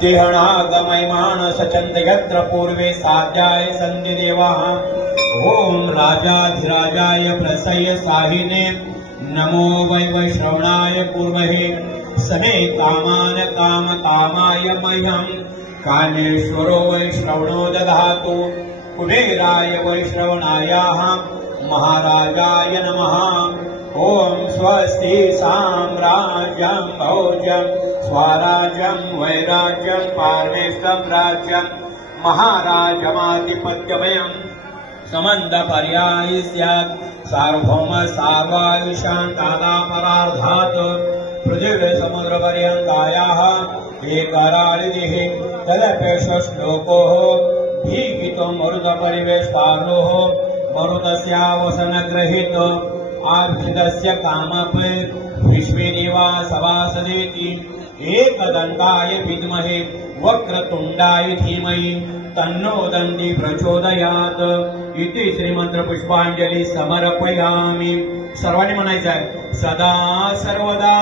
तिहणागमयमानस चन्द्रयत्र पूर्वे साध्याय सन्ति देवाः। ओम राजाधिराजाय प्रसय साहिने नमो वैश्रवणाय कुर्महे। समे कामान काम कामाय मह्यं कामेश्वरो वैश्रवणो दधातु। कुबेराय वैश्रवणायाः महाराजाय नमः। ओम स्वस्ति साम्राज्यं भौज्यं स्वराज्यं वैराज्यं पारमेष्टं राज्यं महाराजमाधिपत्यमयं समन्दपर्यायि स्यात्। सार्वभौम सार्वायुषान्तादापरार्धात् पृथिवी समुद्रपर्यन्तायाः एकराळिः तदप्यश्लोकोः भीगितो मरुतपरिवेष्टारोः मरुतस्यावसनग्रहीत आभिदस्य कामपे विश्वेदेवा सवासदेति। एकदन्ताय विद्महे वक्रतुण्डाय धीमहि तन्नो दन्ति प्रचोदयात्। इति श्रीमंत्र पुष्पांजली समर्पयामि। सर्वांनी म्हणायचं आहे सदा सर्वदा